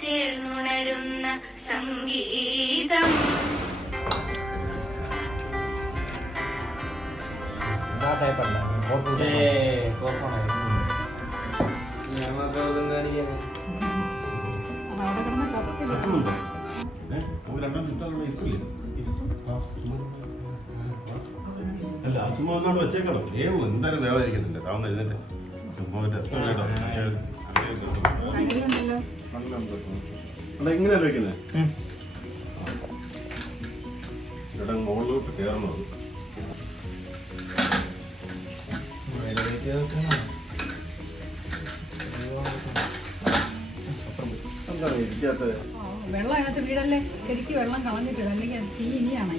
ചേർന്നുണരുന്ന സംഗീതം. അല്ല ചുമ്മാ ഒന്നാണ്ട് വെച്ചേക്കണം. എന്തായാലും വേവായിരിക്കത്തില്ല. താമസം എഴുന്നേറ്റ് ചുമ്മാ എങ്ങനെയല്ല വെക്കുന്നത്? ഇവിടെ മുകളിലോട്ട് കയറണത് എന്താണ് ഇരിക്കാത്തത്? വെള്ളം അതിനകത്ത് വീടല്ലേ, ശരിക്കും വെള്ളം കളഞ്ഞിട്ടില്ല, അല്ലെങ്കിൽ അത് തീ ഇനിയാണ്.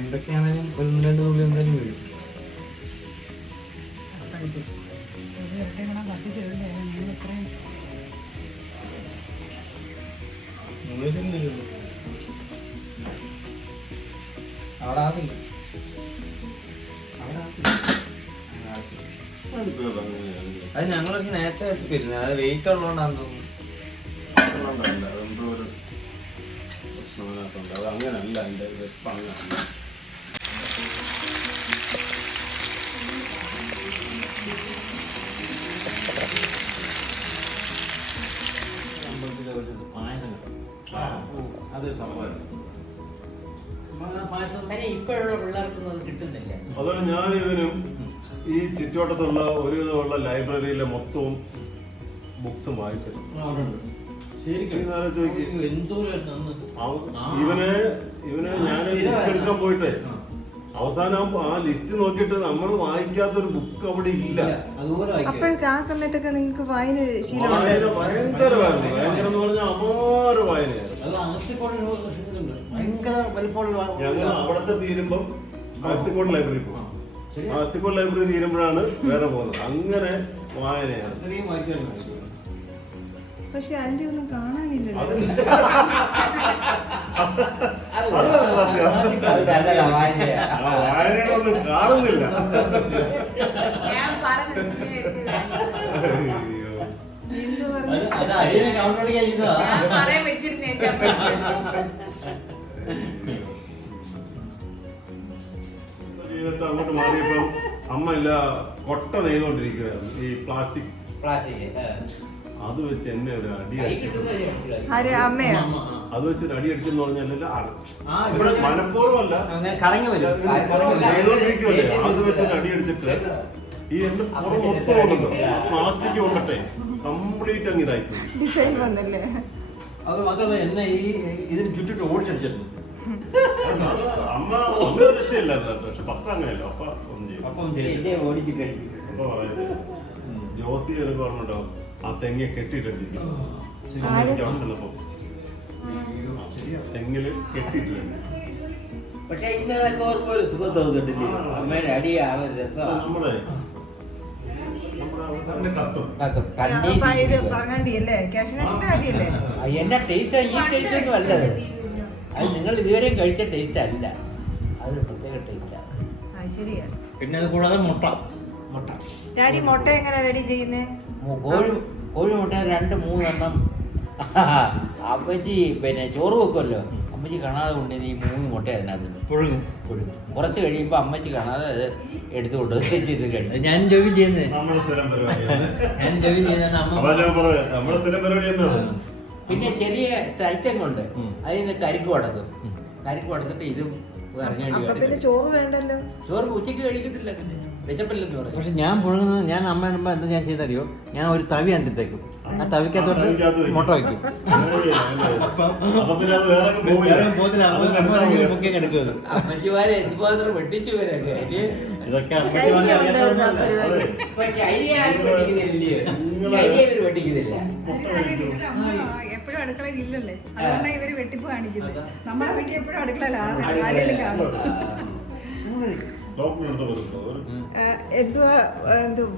എന്തൊക്കെയാണെങ്കിലും ഒന്ന് രണ്ട് തുള്ളി എന്തായാലും വീഴും. അവിടെ ആകില്ല. അത് ഞങ്ങൾ നേരത്തെ വെച്ചിട്ടില്ല, അത് വെയിറ്റ് ഉള്ളതുകൊണ്ടാന്ന് തോന്നുന്നു. അതെന്തോ ഒരു പ്രശ്നത്തിനകത്തുണ്ട്. അത് അങ്ങനല്ല, എൻ്റെ വെപ്പം അങ്ങനല്ല. അതൊരു സംഭവം. ഇപ്പോഴുള്ള പിള്ളേർക്കൊന്നും അത് കിട്ടുന്നില്ല. അതുപോലെ ഞാൻ ഇവനും ഈ ചുറ്റുവട്ടത്തുള്ള ഒരുവിധമുള്ള ലൈബ്രറിയിലെ മൊത്തവും ബുക്സും വായിച്ചത്. ഇവന് ഞാൻ ലിസ്റ്റ് എടുക്കാൻ പോയിട്ടേ അവസാനം ആ ലിസ്റ്റ് നോക്കിയിട്ട് നമ്മൾ വായിക്കാത്തൊരു ബുക്ക് അവിടെ ഇല്ല. അപ്പോഴൊക്കെ ആ സമയത്തൊക്കെ നിങ്ങൾക്ക് വായന ഭയങ്കരമായിരുന്നു. ഭയങ്കര എന്ന് പറഞ്ഞാൽ അപാര വായനയായിരുന്നു. ഞങ്ങൾ അവിടത്തെ തീരുമ്പം അഗസ്തിക്കോട് ലൈബ്രറി പോകും. അഗസ്തിക്കോട് ലൈബ്രറി തീരുമ്പോഴാണ് വേറെ പോകുന്നത്. അങ്ങനെ വായനയാണ്. പക്ഷെ അതിന്റെ ഒന്നും കാണാനില്ലല്ലോ. വായനയുടെ ഒന്നും കാണുന്നില്ല. എന്ത് ചെയ്തിട്ട് അങ്ങോട്ട് മാറിയപ്പം അമ്മ ഇല്ല കൊട്ട നെയ്തോണ്ടിരിക്കുകയായിരുന്നു. ഈ പ്ലാസ്റ്റിക് അത് വെച്ച് എന്നെ ഒരു അടി അടിച്ചിട്ട്, അത് വെച്ചൊരു അടി അടിച്ചെന്ന് പറഞ്ഞാൽ മനഃപൂർവ്വമല്ല, നെയ്തോണ്ടിരിക്കുമല്ലേ, അത് വെച്ചൊരു അടി അടിച്ചിട്ട് ഈ എന്റെ പുറം മൊത്തം ഉണ്ടല്ലോ പ്ലാസ്റ്റിക് കൊണ്ടട്ടെ കംപ്ലീറ്റ് അങ്ങ് ഇതായിപ്പോയി. അത് മാത്രമല്ല എന്നെ ഈ ഇതിന് ചുറ്റിട്ട് ഓടിച്ചടിച്ചിട്ടുണ്ട്. അമ്മ രക്ഷയില്ലായിരുന്നു. പക്ഷെ പപ്പ അങ്ങനെയല്ലോ. അപ്പ ഒന്നും ചെയ്യും. അപ്പ പറയുന്നത് ജോസി എനിക്ക് പറഞ്ഞിട്ടോ ആ തെങ്ങെ കെട്ടിയിട്ടിരിക്കും. തെങ്ങില് കെട്ടിയിട്ടില്ല. പക്ഷെ ഇന്നതൊക്കെ ഓർമ്മ ഒരു സുഖം തോന്നിട്ടില്ലേ? അമ്മയുടെ അടിയാണ് രസം. നമ്മുടെ എന്റെ ടേസ്റ്റ് ഈ ടേസ്റ്റ് ഒന്നും അല്ലത്. അത് നിങ്ങൾ ഇതുവരെയും കഴിച്ച ടേസ്റ്റ് അല്ല, അത് പ്രത്യേക ടേസ്റ്റാണ്. പിന്നെ അത് കൂടാതെ മുട്ട മുട്ട എങ്ങനെ റെഡി ചെയ്യുന്നേ? കോഴിമുട്ട 2-3 എണ്ണം അമ്മച്ചി പിന്നെ ചോറ് വെക്കുമല്ലോ, അമ്മച്ചി കാണാതെ കൊണ്ട് ഈ 3 മുട്ട അതിനകത്ത് പുഴുങ്ങും. കുറച്ച് കഴിയുമ്പോൾ അമ്മച്ചി കാണാതെ അത് എടുത്തുകൊണ്ട് ഇത് കഴിയും. ഞാൻ ജോലി ചെയ്യുന്നത് പിന്നെ ചെറിയ തൈത്തങ്ങുണ്ട്, അതിൽ നിന്ന് കരിക്ക് കൊടുത്തിട്ട് ഇതും ചോറ് വേണ്ടല്ലോ. ചോറ് ഉച്ചയ്ക്ക് കഴിക്കത്തില്ല, വിശപ്പല്ലെന്ന് പറയും. പക്ഷെ ഞാൻ പുഴുങ്ങുന്നത്, ഞാൻ അമ്മ ഇടുമ്പോൾ എന്താ ഞാൻ ചെയ്തറിയോ, ഞാൻ ഒരു തവി അന്തിട്ടേക്കും. ആ തവിക്കകത്തോട്ട് മുട്ട വയ്ക്കും. അമ്മച്ചിമാരെ എന്തുമാത്രം വെട്ടിച്ചു വരൊക്കെ. ഇതൊക്കെ വെട്ടിക്കുന്നില്ല. എപ്പോഴും അടുക്കളയിൽ ഇല്ലല്ലേ, അതുകൊണ്ടാണ് ഇവര് വെട്ടിപ്പ് കാണിക്കുന്നത്. നമ്മുടെ വീട്ടിൽ എപ്പോഴും അടുക്കളയിൽ ആരെങ്കിലും കാണും. എന്തുവാ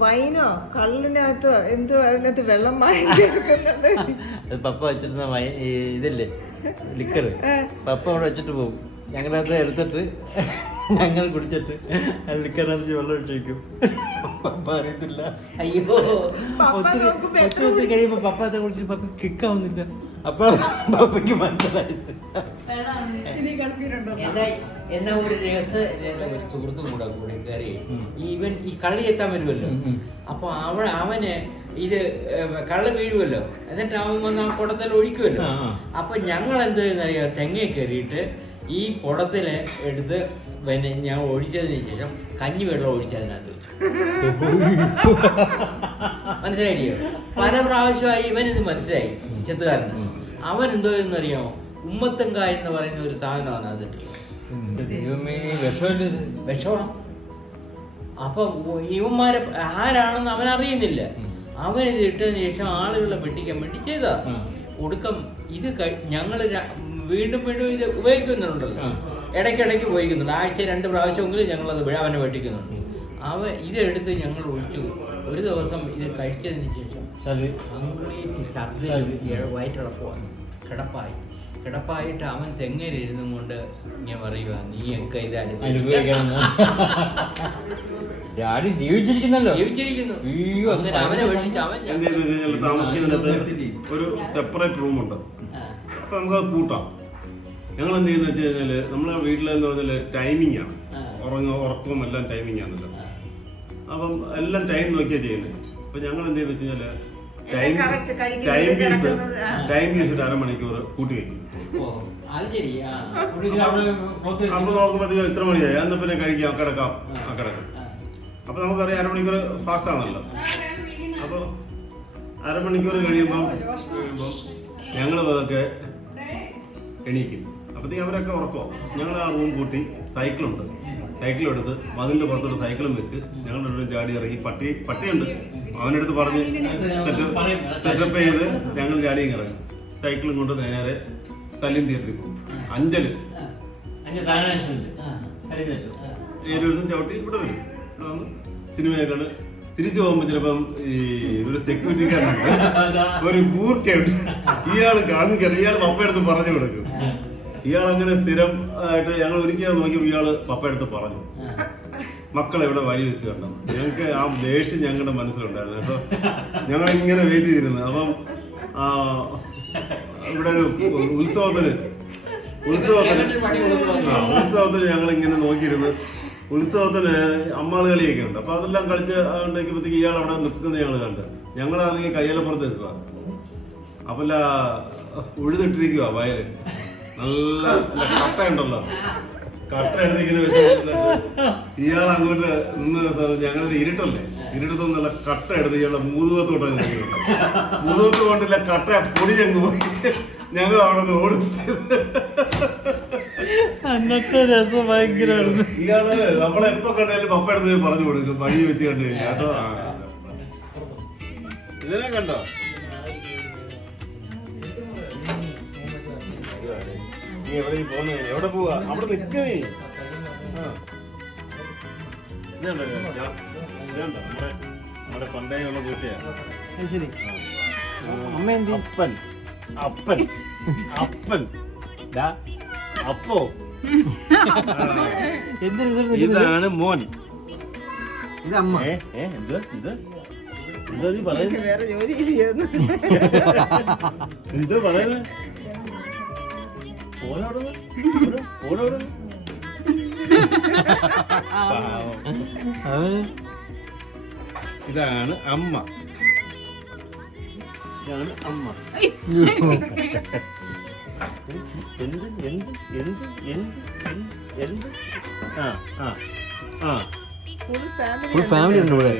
വൈനോ കള്ളിനകത്തോ എന്തോ അതിനകത്ത് വെള്ളം വാങ്ങിക്കുന്നത്? പപ്പ വെച്ചിരുന്ന ഇതില്ലേ ലിക്കർ, പപ്പ അവിടെ വെച്ചിട്ട് പോകും. ഞങ്ങളുടെ അത് എടുത്തിട്ട് ഞങ്ങൾ കുടിച്ചിട്ട് ലിക്കറിനകത്ത് വെള്ളം ഒഴിച്ചു വയ്ക്കും. പപ്പ അറിയത്തില്ല. അയ്യോ ഒത്തിരി കഴിയുമ്പോ പപ്പത്തെ കുറിച്ച് പപ്പ കിക്കാവുന്നില്ല. അപ്പൊ പപ്പയ്ക്ക് മനസ്സിലായത് ഇത് ഗൾഫിലുണ്ടോ? എന്നാ ഒരു ഒരു സുഹൃത്തും കൂടെ കയറി ഇവൻ ഈ കള്ളി എത്താൻ വരുമല്ലോ. അപ്പൊ അവന് ഇത് കള്ള് വീഴുമല്ലോ, എന്നിട്ട് അവൻ വന്ന് ആ കുടത്തിൽ ഒഴിക്കുമല്ലോ. അപ്പൊ ഞങ്ങൾ എന്ത് ചെയ്യുന്നറിയാം, തെങ്ങ കയറിയിട്ട് ഈ കുടത്തില് എടുത്ത് പിന്നെ ഞാൻ ഒഴിച്ചതിന് ശേഷം കഞ്ഞി വെള്ളം ഒഴിച്ചതിനകത്ത് വെച്ചു. മനസ്സിലായില്ലയോ? പല പ്രാവശ്യമായി ഇവനിത് മനസ്സിലായി ചെത്തുകാരന്. അവൻ എന്തോ എന്നറിയാമോ, ഉമ്മത്തങ്കായ എന്ന് പറയുന്ന ഒരു സാധനമാണ് അതിട്ട് വിഷമാണ്. അപ്പം ഇവന്മാരെ ആരാണെന്ന് അവൻ അറിയുന്നില്ല. അവൻ ഇത് ഇട്ടതിന് ശേഷം ആളുകളെ വെട്ടിക്കാൻ വേണ്ടി ചെയ്താ. ഒടുക്കം ഇത് ഞങ്ങൾ വീണ്ടും വീണ്ടും ഇത് ഉപയോഗിക്കുന്നുണ്ടല്ലോ, ഇടയ്ക്കിടയ്ക്ക് ഉപയോഗിക്കുന്നുണ്ട്. ആഴ്ച 2 പ്രാവശ്യമെങ്കിലും ഞങ്ങളത് അവനെ വെട്ടിക്കുന്നുണ്ട്. ഇതെടുത്ത് ഞങ്ങൾ ഒഴിച്ചു. ഒരു ദിവസം ഇത് കഴിച്ചതിന് ശേഷം വയറ്റിളക്കുവാണ്. കിടപ്പായിട്ട് അവൻ തെങ്ങയിലിരുന്നും കൊണ്ട് ഞാൻ പറയുക, നീയൊക്കെ ഇത് അനുഭവിക്കണം. ജീവിച്ചിരിക്കുന്നല്ലോ. അങ്ങനെ അവനെ വെട്ടിച്ച് അവൻ താമസിക്കുന്നിടത്ത് ഒരു സെപ്പറേറ്റ് റൂമുണ്ട്. അപ്പൊ നമുക്ക് അത് കൂട്ടാം. ഞങ്ങൾ എന്ത് ചെയ്യുന്ന വെച്ച് കഴിഞ്ഞാല് നമ്മളെ വീട്ടിലെന്ന് പറഞ്ഞാല് ടൈമിംഗ് ആണ്, ഉറക്കവും എല്ലാം ടൈമിംഗ് ആണല്ലോ. അപ്പം എല്ലാം ടൈം നോക്കിയാ ചെയ്യുന്നത്. അപ്പൊ ഞങ്ങൾ എന്ത് ചെയ്യുന്ന വെച്ച് കഴിഞ്ഞാല് ടൈം പീസ് ഒരു അരമണിക്കൂർ കൂട്ടി വെക്കും. അപ്പൊ നോക്കുമ്പോഴത്തേക്കും ഇത്ര മണിയായി, അന്ന് പിന്നെ കഴിക്കാം, കിടക്കാം. അപ്പൊ നമുക്കറിയാം അരമണിക്കൂർ ഫാസ്റ്റ് ആണല്ലോ. അപ്പൊ അരമണിക്കൂർ കഴിയുമ്പം ഞങ്ങൾ അതൊക്കെ എണീക്കും. അപ്പത്തേക്ക് അവരൊക്കെ ഉറക്കോ. ഞങ്ങൾ ആ റൂം കൂട്ടി സൈക്കിളുണ്ട്, സൈക്കിളും എടുത്ത് മതിലിന്റെ പുറത്തോട്ട് സൈക്കിളും വെച്ച് ഞങ്ങളുടെ ചാടി ഇറങ്ങി. പട്ടിയുണ്ട്, അവനെടുത്ത് പറഞ്ഞ് സെറ്റപ്പ് ചെയ്ത് ഞങ്ങൾ ചാടിയും ഇറങ്ങും. സൈക്കിളും കൊണ്ട് നേരെ സലീം തിയേറ്ററിൽ പോകും. അഞ്ചല് ചവിട്ടി ഇവിടെ വരും. ഇവിടെ വന്ന് സിനിമയൊക്കെ കണ്ട് തിരിച്ചു പോകുമ്പോ ചിലപ്പം ഈ ഒരു സെക്യൂരിറ്റിക്കാരുണ്ട്, ഒരു ഗൂർക്കുണ്ട്. ഇയാൾ കാണുകയാണ്, ഇയാൾ പപ്പയെടുത്ത് പറഞ്ഞു കൊടുക്കും. ഇയാൾ അങ്ങനെ സ്ഥിരം ആയിട്ട് ഞങ്ങൾ ഒരിക്കലും നോക്കിയപ്പോൾ ഇയാള് പപ്പയെടുത്ത് പറഞ്ഞു, മക്കളെ ഇവിടെ വഴി വെച്ച് കണ്ടത്. ഞങ്ങൾക്ക് ആ ദേഷ്യം ഞങ്ങളുടെ മനസ്സിലുണ്ടായിരുന്നു കേട്ടോ. ഞങ്ങൾ ഇങ്ങനെ വെയിറ്റ് ചെയ്തിരുന്നു. അപ്പം ഇവിടെ ഒരു ഉത്സവത്തിന് ഞങ്ങൾ ഇങ്ങനെ നോക്കിയിരുന്നു. ഉത്സവത്തിന് അമ്മാള് കളിയൊക്കെ ഉണ്ട്. അപ്പൊ അതെല്ലാം കളിച്ച് ഉണ്ടാക്കിയപ്പോഴത്തേക്ക് ഇയാൾ അവിടെ നിൽക്കുന്നത് ഞങ്ങൾ കണ്ട്. ഞങ്ങളാണെങ്കിൽ കയ്യലപ്പുറത്ത് നിൽക്കുക. അപ്പൊ ഉഴുതിട്ടിരിക്കുക വയല്. നല്ല കട്ടയുണ്ടല്ലോ, കട്ട എടുത്തിങ്ങനെ വെച്ചിട്ട് ഇയാൾ അങ്ങോട്ട് നിന്ന് ഞങ്ങളുടെ ഇരുട്ടല്ലേ, ഇരുട്ടത്തൊന്നും നല്ല കട്ട എടുത്ത് ഇയാളുടെ മുതുകത്തോട്ട് മുതുകത്ത് കൊണ്ടില്ല കട്ട പൊടി ഞങ്ങൾ പോയി. ഞങ്ങൾ അവിടെ നിന്ന് ഓടിച്ചത്. അന്നത്തെ രസം ഭയങ്കരമാണ്. ഇയാള് നമ്മളെപ്പോ കണ്ടാലും പപ്പ എടുത്ത് പോയി പറഞ്ഞു കൊടുക്കും, വഴി വെച്ച് കണ്ടു കഴിഞ്ഞാൽ കേട്ടോ. ഇതിനെ കണ്ടോ? നീ എവിടെ പോന്നെ? എവിടെ പോവാ? അവിടെ നിൽക്കണേ. നമ്മുടെ പണ്ടേ ഉള്ള പൂച്ചയാ. ശരി. അമ്മ എന്ത്? അപ്പൻ അപ്പൻ അപ്പൻ അപ്പോ ഇതാണ് മോൻ, ഇത് അമ്മ. എന്താ നീ പറയുന്നത്? വേറെ ജോലി ചെയ്യുന്നു. എന്താ പറയുന്നത്? ഇതാണ് അമ്മ, ഇതാണ് അമ്മ. എന്ത് എന്ത് എന്ത് എന്ത് എന്ത് ആ ആ ആ ഫുൾ ഫാമിലി ഉണ്ട് ഇവിടെ.